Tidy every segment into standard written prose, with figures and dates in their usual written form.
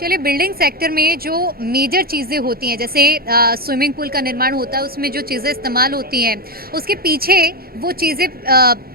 चलिए, building sector में जो मेजर चीज़ें होती हैं, जैसे स्विमिंग पूल का निर्माण होता है, उसमें जो चीज़ें इस्तेमाल होती हैं, उसके पीछे वो चीज़ें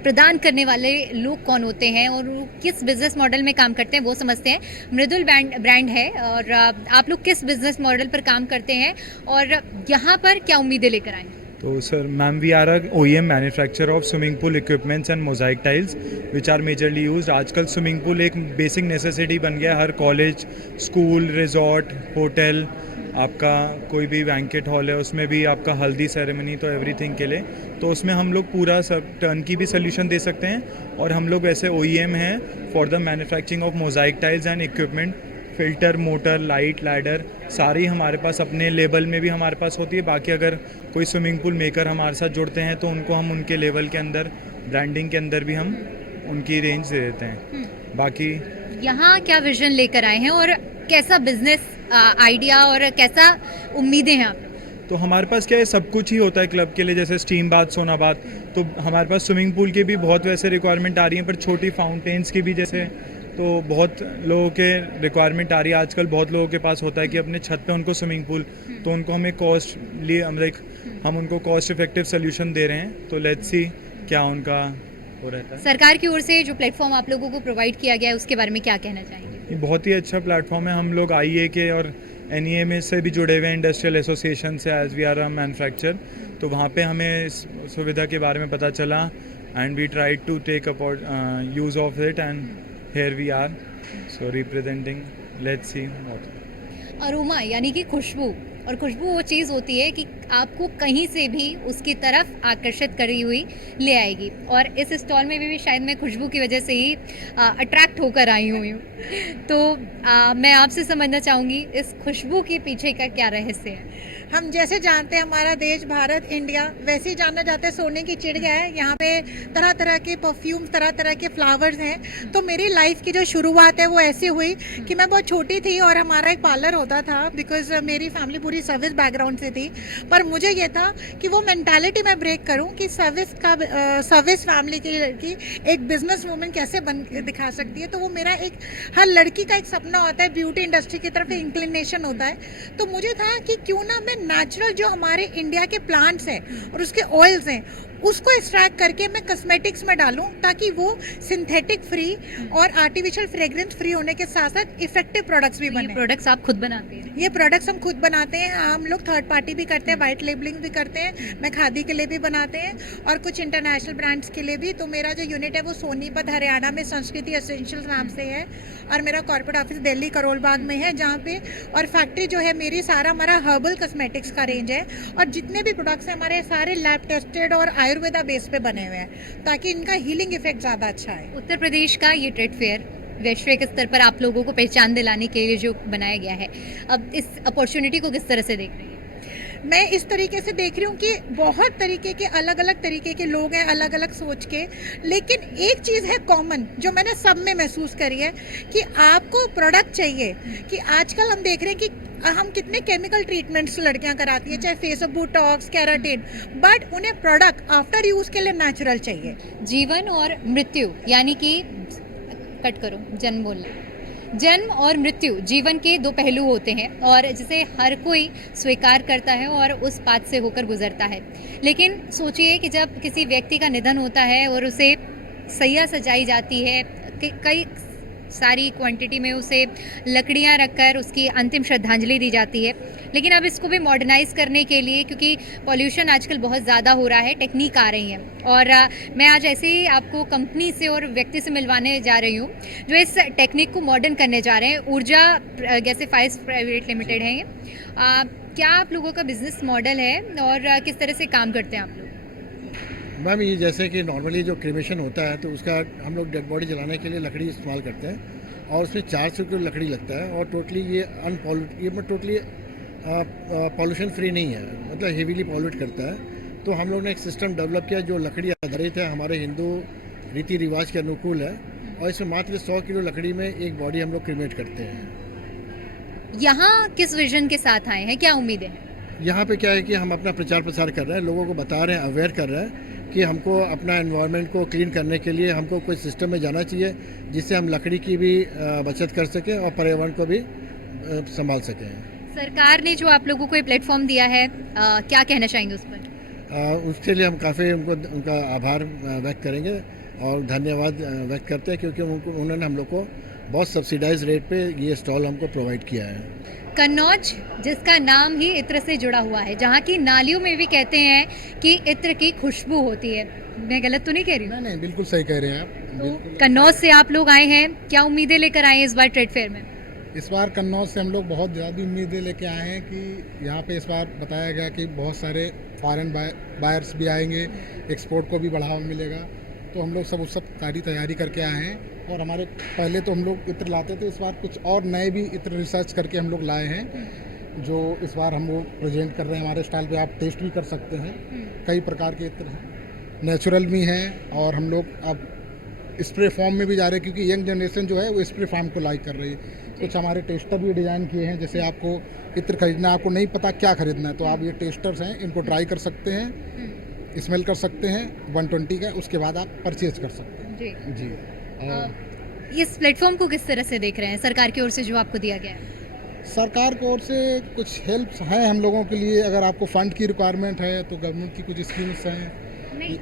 प्रदान करने वाले लोग कौन होते हैं और वो किस बिजनेस मॉडल में काम करते हैं, वो समझते हैं। मृदुल ब्रांड है, और आप लोग किस बिजनेस मॉडल पर काम करते हैं और यहाँ पर क्या उम्मीदें लेकर आए हैं? तो sir ma'am, we are a OEM manufacture of swimming pool equipments and mosaic tiles which are majorly used. आजकल स्विमिंग पूल एक बेसिक नेसेसिटी बन गया है। हर कॉलेज, स्कूल, रिजॉर्ट, होटल, आपका कोई भी बैंकेट हॉल है, उसमें भी आपका हल्दी सेरेमनी, तो एवरीथिंग के लिए तो उसमें हम लोग पूरा सब टर्न की भी सोल्यूशन दे सकते हैं। और हम लोग वैसे OEM हैं for the manufacturing of Mosaic tiles and equipment, filter, motor, light, ladder सारी हमारे पास अपने लेवल में भी हमारे पास होती है। बाकी अगर कोई स्विमिंग पूल मेकर हमारे साथ जुड़ते हैं तो उनको हम उनके लेवल के अंदर, ब्रांडिंग के अंदर भी हम उनकी रेंज दे देते हैं। बाकी यहाँ क्या विजन लेकर आए हैं और कैसा बिजनेस आइडिया और कैसा उम्मीदें हैं आप? तो हमारे पास क्या है, सब कुछ ही होता है क्लब के लिए, जैसे स्टीम बाथ, सोना बाथ। तो हमारे पास स्विमिंग पूल की भी बहुत वैसे रिक्वायरमेंट आ रही है, पर छोटी फाउंटेन्स की भी जैसे तो बहुत लोगों के रिक्वायरमेंट आ रही है। आजकल बहुत लोगों के पास होता है कि अपने छत पे उनको स्विमिंग पूल, तो उनको हमें हम उनको कॉस्ट इफेक्टिव सोल्यूशन दे रहे हैं। तो लेट्स सी क्या उनका हो रहता है। सरकार की ओर से जो प्लेटफॉर्म आप लोगों को प्रोवाइड किया गया है, उसके बारे में क्या कहना चाहेंगे? ये बहुत ही अच्छा प्लेटफॉर्म है। हम लोग IEA के और NEA से भी जुड़े हुए हैं, इंडस्ट्रियल एसोसिएशन से, as we are a manufacture. तो वहाँ पे हमें इस सुविधा के बारे में पता चला and we try to take use of it and here we are so representing. Let's see what. Aroma यानी कि खुशबू, और खुशबू वो चीज़ होती है कि आपको कहीं से भी उसकी तरफ आकर्षित करी हुई ले आएगी, और इस स्टॉल में भी शायद मैं खुशबू की वजह से ही अट्रैक्ट होकर आई हुई हूँ। तो मैं आपसे समझना चाहूँगी, इस खुशबू के पीछे का क्या रहस्य है? हम जैसे जानते हैं हमारा देश भारत इंडिया, वैसे ही जानना चाहते हैं सोने की चिड़िया है। यहाँ पे तरह तरह के परफ्यूम, तरह तरह के फ्लावर्स हैं। तो मेरी लाइफ की जो शुरुआत है वो ऐसी हुई कि मैं बहुत छोटी थी और हमारा एक पार्लर होता था, बिकॉज मेरी फैमिली पूरी सर्विस बैकग्राउंड से थी। पर मुझे ये था कि वो मेंटालिटी मैं ब्रेक करूं कि सर्विस फैमिली की लड़की एक बिजनेस वूमेन कैसे बन दिखा सकती है। तो वो मेरा एक, हर लड़की का एक सपना होता है, ब्यूटी इंडस्ट्री की तरफ इंक्लिनेशन होता है। तो मुझे था कि क्यों ना मैं नेचुरल जो हमारे इंडिया के प्लांट्स हैं और उसके ऑयल्स हैं उसको एक्सट्रैक्ट करके मैं कॉस्मेटिक्स में डालूं, ताकि वो सिंथेटिक फ्री और आर्टिफिशियल फ्रेग्रेंस फ्री होने के साथ साथ इफेक्टिव प्रोडक्ट्स भी बने। प्रोडक्ट्स आप खुद बनाते हैं? ये प्रोडक्ट्स हम खुद बनाते हैं। हम लोग थर्ड पार्टी भी करते हैं, वाइट लेबलिंग भी करते हैं। मैं खादी के लिए भी बनाते हैं और कुछ इंटरनेशनल ब्रांड्स के लिए भी। तो मेरा जो यूनिट है वो सोनीपत हरियाणा में संस्कृति एसेंशियल्स नाम से है, और मेरा कॉर्पोरेट ऑफिस दिल्ली करोल बाग में है, जहाँ पे, और फैक्ट्री जो है मेरी सारा हमारा हर्बल कॉस्मेटिक्स का रेंज है। और जितने भी प्रोडक्ट्स हैं हमारे सारे लैब टेस्टेड और आयुर्वेदा बेस पे बने हुए हैं, ताकि इनका हीलिंग इफेक्ट ज़्यादा अच्छा है। उत्तर प्रदेश का ये ट्रेड फेयर वैश्विक स्तर पर आप लोगों को पहचान दिलाने के लिए जो बनाया गया है, अब इस अपॉर्चुनिटी को किस तरह से देख रही हैं? मैं इस तरीके से देख रही हूँ कि बहुत तरीके के, अलग अलग तरीके के लोग हैं, अलग अलग सोच के, लेकिन एक चीज़ है कॉमन जो मैंने सब में महसूस करी है कि आपको प्रोडक्ट चाहिए। कि आजकल हम देख रहे हैं कि हम कितने केमिकल ट्रीटमेंट्स लड़कियां कराती हैं, चाहे फेस बोटॉक्स, केराटिन, बट उन्हें प्रोडक्ट आफ्टर यूज़ के लिए नेचुरल चाहिए। जीवन और मृत्यु, यानी कि कट करो, जन्म बोलना, जन्म और मृत्यु जीवन के दो पहलू होते हैं, और जिसे हर कोई स्वीकार करता है और उस पाथ से होकर गुजरता है। लेकिन सोचिए कि जब किसी व्यक्ति का निधन होता है और उसे सैया सजाई जाती है, कई सारी क्वांटिटी में उसे लकड़ियां रखकर उसकी अंतिम श्रद्धांजलि दी जाती है। लेकिन अब इसको भी मॉडर्नाइज करने के लिए, क्योंकि पॉल्यूशन आजकल बहुत ज़्यादा हो रहा है, टेक्निक आ रही है, और मैं आज ऐसे ही आपको कंपनी से और व्यक्ति से मिलवाने जा रही हूँ जो इस टेक्निक को मॉडर्न करने जा रहे हैं। ऊर्जा गैसीफाइज प्राइवेट लिमिटेड है ये। क्या आप लोगों का बिजनेस मॉडल है और किस तरह से काम करते हैं आप लोग? मैम, ये जैसे कि नॉर्मली जो क्रीमेशन होता है तो उसका हम लोग डेड बॉडी जलाने के लिए लकड़ी इस्तेमाल करते हैं, और उसमें 400 किलो लकड़ी लगता है, और टोटली ये टोटली पॉल्यूशन फ्री नहीं है, मतलब हेवीली पॉल्यूट करता है। तो हम लोग ने एक सिस्टम डेवलप किया जो लकड़ी आधारित है, हमारे हिंदू रीति रिवाज के अनुकूल है, और इसमें मात्र 100 किलो लकड़ी में एक बॉडी हम लोग क्रीमेट करते हैं। यहाँ किस विजन के साथ आए हैं, क्या उम्मीदें हैं? यहाँ पे क्या है कि हम अपना प्रचार प्रसार कर रहे हैं, लोगों को बता रहे हैं, अवेयर कर रहे हैं कि हमको अपना एनवायरनमेंट को क्लीन करने के लिए हमको कोई सिस्टम में जाना चाहिए जिससे हम लकड़ी की भी बचत कर सकें और पर्यावरण को भी संभाल सकें। सरकार ने जो आप लोगों को ये प्लेटफॉर्म दिया है, क्या कहना चाहेंगे उस पर? उसके लिए हम काफ़ी उनका आभार व्यक्त करेंगे और धन्यवाद व्यक्त करते हैं, क्योंकि उन्होंने हम लोग को बहुत सब्सिडाइज रेट पे ये स्टॉल हमको प्रोवाइड किया है। कन्नौज, जिसका नाम ही इत्र से जुड़ा हुआ है, जहाँ की नालियों में भी कहते हैं कि इत्र की खुशबू होती है। मैं गलत तो नहीं कह रही हूँ? नहीं, बिल्कुल सही कह रहे हैं आप। तो कन्नौज से आप लोग आए हैं, क्या उम्मीदें लेकर आए हैं इस बार ट्रेड फेयर में? इस बार कन्नौज से हम लोग बहुत ज़्यादा उम्मीदें लेके आए हैं कि यहाँ पे इस बार बताया गया कि बहुत सारे फॉरेन बायर्स भी आएंगे, एक्सपोर्ट को भी बढ़ावा मिलेगा। तो हम लोग सब सारी तैयारी करके आए हैं और हमारे पहले तो हम लोग इत्र लाते थे, इस बार कुछ और नए भी इत्र रिसर्च करके हम लोग लाए हैं जो इस बार हम लोग प्रेजेंट कर रहे हैं हमारे स्टॉल पे। आप टेस्ट भी कर सकते हैं। कई प्रकार के इत्र हैं, नेचुरल भी हैं और हम लोग अब स्प्रे फॉर्म में भी जा रहे हैं, क्योंकि यंग जनरेशन जो है वो स्प्रे फॉर्म को लाइक कर रही है। कुछ हमारे टेस्टर भी डिज़ाइन किए हैं, जैसे आपको इत्र खरीदना, आपको नहीं पता क्या खरीदना है, तो आप ये टेस्टर्स हैं, इनको ट्राई कर सकते हैं, स्मेल कर सकते हैं 120 का, उसके बाद आप परचेज कर सकते हैं। जी। और इस प्लेटफॉर्म को किस तरह से देख रहे हैं सरकार की ओर से जो आपको दिया गया है? सरकार की ओर से कुछ हेल्प्स हैं हम लोगों के लिए। अगर आपको फंड की रिक्वायरमेंट है तो गवर्नमेंट की कुछ स्कीम्स हैं। नहीं,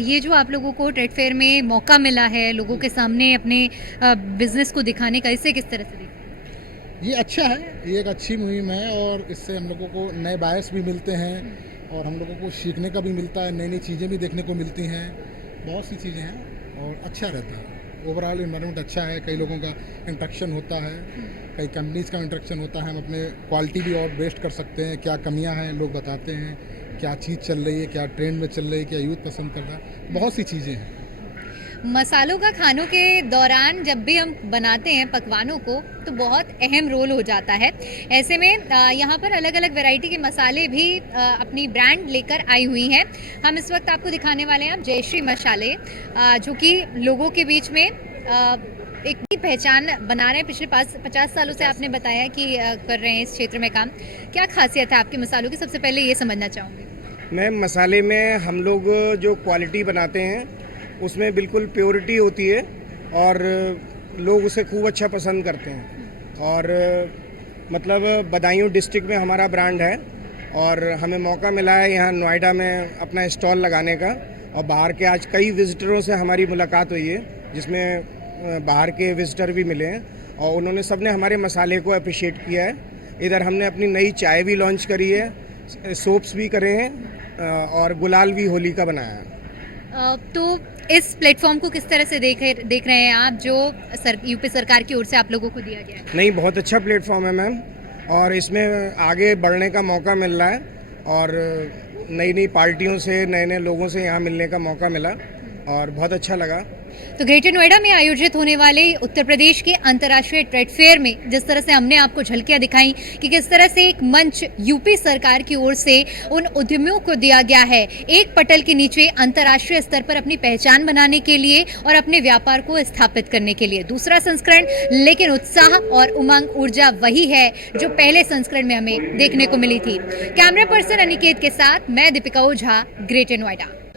ये जो आप लोगों को ट्रेड फेयर में मौका मिला है लोगों के सामने अपने बिजनेस को दिखाने का, इसे किस तरह से देखते हैं? ये अच्छा है, ये एक अच्छी मुहिम है और इससे हम लोगों को नए बायर्स भी मिलते हैं और हम लोगों को सीखने का भी मिलता है, नई नई चीज़ें भी देखने को मिलती हैं, बहुत सी चीज़ें हैं और अच्छा रहता है। ओवरऑल इन्वायरमेंट अच्छा है, कई लोगों का इंट्रैक्शन होता है, कई कंपनीज़ का इंट्रैक्शन होता है। हम अपने क्वालिटी भी और बेस्ट कर सकते हैं, क्या कमियां हैं लोग बताते हैं, क्या चीज़ चल रही है, क्या ट्रेंड में चल रही है, क्या यूथ पसंद कर रहा है, बहुत सी चीज़ें हैं। मसालों का खानों के दौरान जब भी हम बनाते हैं पकवानों को तो बहुत अहम रोल हो जाता है। ऐसे में यहाँ पर अलग अलग वैरायटी के मसाले भी अपनी ब्रांड लेकर आई हुई हैं। हम इस वक्त आपको दिखाने वाले हैं जयश्री मसाले, जो कि लोगों के बीच में एक ही पहचान बना रहे हैं। पिछले 50 सालों से आपने बताया कि कर रहे हैं इस क्षेत्र में काम। क्या खासियत है आपके मसालों की, सबसे पहले ये समझना चाहूँगी। मैम, मसाले में हम लोग जो क्वालिटी बनाते हैं उसमें बिल्कुल प्योरिटी होती है और लोग उसे खूब अच्छा पसंद करते हैं। और मतलब बदायूं डिस्ट्रिक्ट में हमारा ब्रांड है और हमें मौका मिला है यहाँ नोएडा में अपना स्टॉल लगाने का। और बाहर के आज कई विज़िटरों से हमारी मुलाकात हुई है, जिसमें बाहर के विज़िटर भी मिले हैं और उन्होंने सबने हमारे मसाले को अप्रिशिएट किया है। इधर हमने अपनी नई चाय भी लॉन्च करी है, सोप्स भी करे हैं और गुलाल भी होली का बनाया है। तो इस प्लेटफॉर्म को किस तरह से देख रहे हैं आप, जो यूपी सरकार की ओर से आप लोगों को दिया गया है? नहीं, बहुत अच्छा प्लेटफॉर्म है मैम और इसमें आगे बढ़ने का मौका मिल रहा है और नई नई पार्टियों से, नए नए लोगों से यहाँ मिलने का मौका मिला और बहुत अच्छा लगा। तो ग्रेटर नोएडा में आयोजित होने वाले उत्तर प्रदेश के अंतर्राष्ट्रीय ट्रेड फेयर में जिस तरह से हमने आपको झलकियां दिखाई कि किस तरह से एक मंच यूपी सरकार की ओर से उन उद्यमियों को दिया गया है एक पटल के नीचे अंतर्राष्ट्रीय स्तर पर अपनी पहचान बनाने के लिए और अपने व्यापार को स्थापित करने के लिए। दूसरा संस्करण, लेकिन उत्साह और उमंग, ऊर्जा वही है जो पहले संस्करण में हमें देखने को मिली थी। कैमरा पर्सन अनिकेत के साथ मैं दीपिका ओझा, ग्रेटर नोएडा।